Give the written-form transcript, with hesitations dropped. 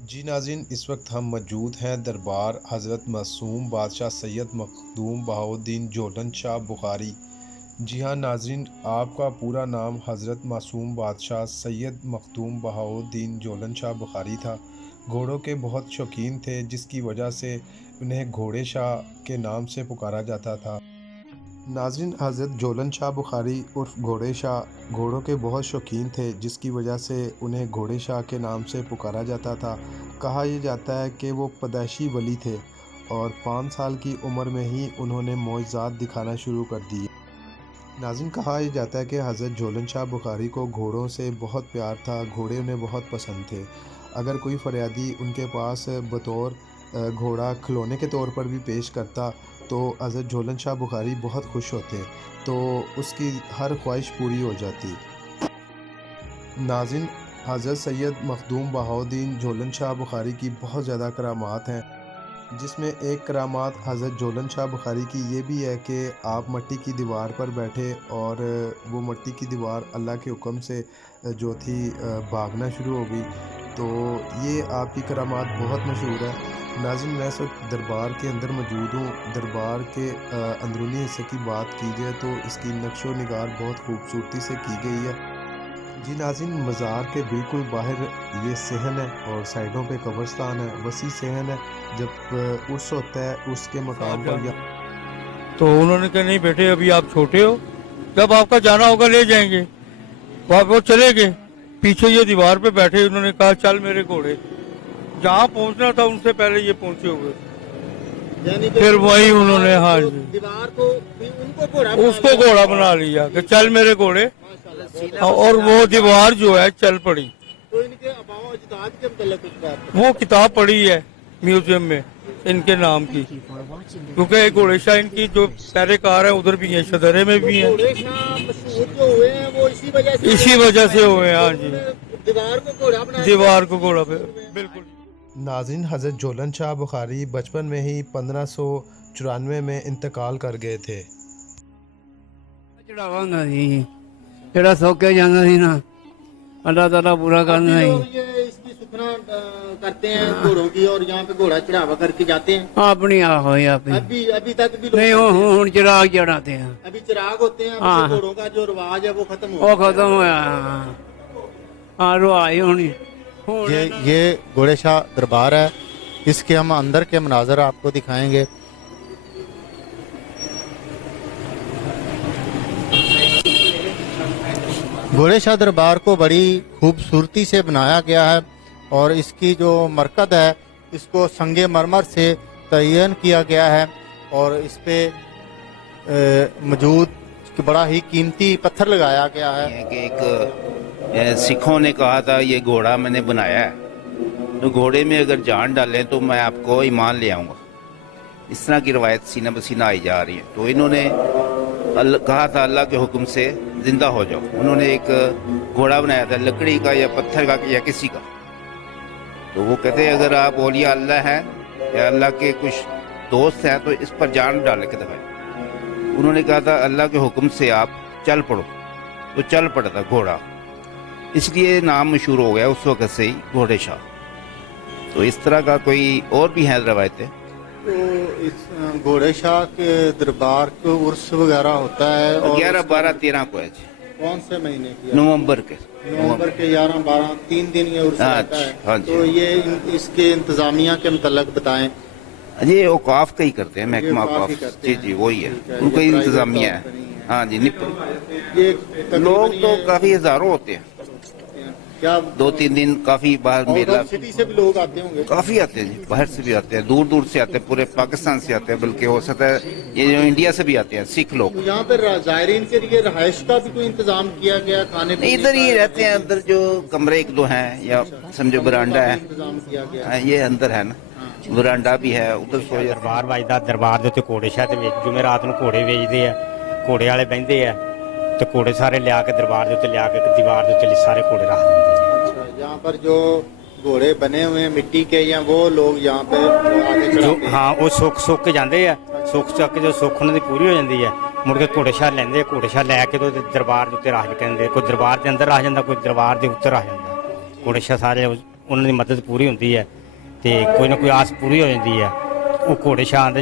जी नाज़रीन, इस वक्त हम मौजूद हैं दरबार हज़रत मासूम बादशाह सैयद मखदूम बहाउद्दीन झोलन शाह बुखारी। जी हाँ नाज़रीन, आपका पूरा नाम हज़रत मासूम बादशाह सैयद मखदूम बहाउद्दीन झोलन शाह बुखारी था। घोड़ों के बहुत शौकीन थे, जिसकी वजह से उन्हें घोड़े शाह के नाम से पुकारा जाता था। नाज़रीन, हज़रत झोलन शाह बुखारी उर्फ़ घोड़े शाह घोड़ों के बहुत शौकीन थे, जिसकी वजह से उन्हें घोड़े शाह के नाम से पुकारा जाता था। कहा यह जाता है कि वो पैदाइशी वली थे और 5 साल की उम्र में ही उन्होंने मोअज़्ज़ात दिखाना शुरू कर दिए। नाज़रीन, कहा यह जाता है कि हज़रत झोलन शाह बुखारी को घोड़ों से बहुत प्यार था, घोड़े उन्हें बहुत पसंद थे। अगर कोई फ़रियादी उनके पास बतौर घोड़ा खिलौने के तौर पर भी पेश करता तो हज़रत झोलन शाह बुखारी बहुत खुश होते, तो उसकी हर ख्वाहिश पूरी हो जाती। नाज़रीन, हज़रत सैयद मखदूम बहाउद्दीन झोलन शाह बुखारी की बहुत ज़्यादा करामात हैं, जिसमें एक करामात हज़रत झोलन शाह बुखारी की ये भी है कि आप मट्टी की दीवार पर बैठे और वो मट्टी की दीवार अल्लाह के हुक्म से जो थी भागना शुरू हो गई। तो ये आपकी करामात बहुत मशहूर है। नाज़रीन, मैं इस वक्त दरबार के अंदर मौजूद हूँ। दरबार के अंदरूनी हिस्से की बात की जाए तो इसकी नक्शो निगार बहुत खूबसूरती से की गई है। जी नाज़रीन, मज़ार के बिल्कुल बाहर ये सहन है और साइडों पे कब्रिस्तान है, वसी सहन है। जब उर्स होता है उसके मकाम पर या तो उन्होंने कहा नहीं बेटे अभी आप छोटे हो, जब आपका जाना होगा ले जाएंगे। वो चले गए, पीछे ये दीवार पे बैठे, उन्होंने कहा चल मेरे घोड़े। जहाँ पहुँचना था उनसे पहले ये पहुँचे हुए, फिर वही उन्होंने हाँ जी दीवार को भी उसको घोड़ा बना लिया कि चल मेरे घोड़े, और वो दीवार जो है चल पड़ी। तो इनके आबाओ अजदाद के मतलब कुछ बात वो किताब पड़ी है म्यूजियम में इनके नाम की, क्योंकि घोड़े शाह इनकी जो पैरेकार है उधर भी है, शदरे में भी है। घोड़े शाह मशहूर जो हुए हैं वो इसी वजह से हुए हैं हाँ जी, दीवार को घोड़ा बनाया, दीवार को घोड़ा पे बिल्कुल। नाज़रीन, हज़रत झोलन शाह बुखारी बचपन में ही 1594 में इंतकाल कर गए थे। ਚੜਾਵਾ ਹੁੰਦਾ ਸੀ ਜਿਹੜਾ ਸੌਕੇ ਜਾਂਦਾ ਸੀ ਨਾ ਅੱਲਾਹ ਤਾਲਾ ਪੂਰਾ ਕਰਨਾ अभी ਸੀ। लोग ये इसकी सुखना करते हैं घोड़ों की और यहाँ पे घोड़ा चढ़ावा करके जाते हैं। ਆਪਣੀ ਆ ਹੋਈ ਆਪੀ अभी तक भी लोग ਨਹੀਂ ਉਹ ਹੁਣ ਚਿਰਾਗ ਚੜਾਤੇ ਆ अभी चिराग होते हैं, हाँ। अब घोड़ों का जो रिवाज है वो खत्म हो ਉਹ गया। ਖਤਮ ਹੋਇਆ ਆ ਰੁਆਈ ਹੋਣੀ ਹੁਣ ये घोड़े शाह दरबार है। इसके हम अंदर के मनाजर आपको दिखाएंगे। घोड़े शाह दरबार को बड़ी खूबसूरती से बनाया गया है और इसकी जो मरकद है इसको संगे मरमर से तयन किया गया है और इस पे मौजूद बड़ा ही कीमती पत्थर लगाया गया है। कि एक सिखों ने कहा था ये घोड़ा मैंने बनाया है, तो घोड़े में अगर जान डालें तो मैं आपको ईमान ले आऊँगा। इस तरह की रवायत सीना बसीना आई जा रही है। तो इन्होंने कहा था अल्लाह के हुक्म से जिंदा हो जाओ। उन्होंने एक घोड़ा बनाया था लकड़ी का या पत्थर का या किसी का। तो वो कहते हैं अगर आप औलिया अल्लाह हैं या अल्लाह के कुछ दोस्त हैं तो इस पर जान डाल के दिखाएं। उन्होंने कहा था अल्लाह के हुक्म से आप चल पड़ो, तो चल पड़ा था घोड़ा, इसलिए नाम मशहूर हो गया उस वक्त से ही घोड़े शाह। तो इस तरह का कोई और भी हैं रवायतें। तो इस घोड़े शाह के दरबार को उर्स वगैरह होता है और 11, 12, 13 को है जी, कौन से महीने की? नवंबर के। नवंबर के 11, 12, 3 दिन ये उर्स हाँ रहता है। हाँ जी। तो ये इसके इंतजामिया के मतलब बताएं। ये औकाफ का ही करते हैं, महकमा औकाफ ही औकाफ। करते जी हैं। जी वही है, ठीक है, उनको ये ही प्राइवेट इंतजामिया तौर पर नहीं है। है। हाँ जी, निप ये लोग तकरीबन तो ये काफी हजारों होते हैं, क्या 2-3 दिन काफी बाहर मेला, आउट ऑफ सिटी से भी लोग आते होंगे? काफी आते हैं जी, बाहर से भी आते हैं, दूर दूर से आते हैं, पूरे पाकिस्तान से आते हैं, बल्कि हो सकता है ये जो इंडिया से भी आते हैं सिख लोग। तो यहाँ पर जायरीन के लिए रहायश का भी कोई इंतजाम किया गया? खाने पीने इधर ही का रहते हैं, अंदर जो कमरे 1-2 हैं या समझो बरांडा है, इंतजाम किया गया? हाँ, ये अंदर है ना, ਬਰਾਂਡਾ ਵੀ ਹੈ ਉਧਰ ਸੋ ਜਾ। ਦਰਬਾਰ ਵੱਜਦਾ, ਦਰਬਾਰ ਦੇ ਉੱਤੇ ਘੋੜੇ ਸ਼ਾਹ ਤੇ ਜੁਮੇਰਾਤ ਨੂੰ ਘੋੜੇ ਵੇਚਦੇ ਆ, ਘੋੜੇ ਵਾਲੇ ਬਹਿੰਦੇ ਆ ਤੇ ਘੋੜੇ ਸਾਰੇ ਲਿਆ ਕੇ ਦਰਬਾਰ ਦੇ ਉੱਤੇ ਲਿਆ ਕੇ ਦੀਵਾਰ ਦੇ ਉੱਤੇ ਸਾਰੇ ਘੋੜੇ ਰੱਖ ਦਿੰਦੇ ਆ। अच्छा, यहाँ पर जो घोड़े बने हुए हैं मिट्टी के या वो लोग यहाँ पे आके ਜੋ चढ़ाते हैं? ਹਾਂ ਉਹ ਸੁੱਕ ਕੇ ਜਾਂਦੇ ਆ, ਸੁੱਕ ਚੱਕ ਕੇ ਜੋ ਸੁੱਖ ਉਹਨਾਂ ਦੀ ਪੂਰੀ ਹੋ ਜਾਂਦੀ ਹੈ ਮੁੜ ਕੇ ਘੋੜੇ ਸ਼ਾਹ ਲੈਂਦੇ ਆ, ਘੋੜੇ ਸ਼ਾਹ ਲੈ ਕੇ ਤੇ ਦਰਬਾਰ ਦੇ ਉੱਤੇ ਰੱਖ ਕੇ ਕਹਿੰਦੇ, ਕੋਈ ਦਰਬਾਰ ਦੇ ਅੰਦਰ ਰੱਖ ਜਾਂਦਾ, ਕੋਈ ਦਰਬਾਰ ਦੇ ਉੱਤੇ ਰੱਖ ਜਾਂਦਾ। ਘੋੜੇ ਸ਼ਾਹ ਸਾਰੇ ਉਹਨਾਂ ਦੀ ਮਦਦ ਪੂਰੀ ਹੁੰਦੀ ਹੈ ਤੇ ਕੋਈ ਨਾ ਕੋਈ ਆਸ ਪੂਰੀ ਹੋ ਜਾਂਦੀ ਹੈ। ਉਹ ਘੋੜੇ ਸ਼ਾਨ ਦੇ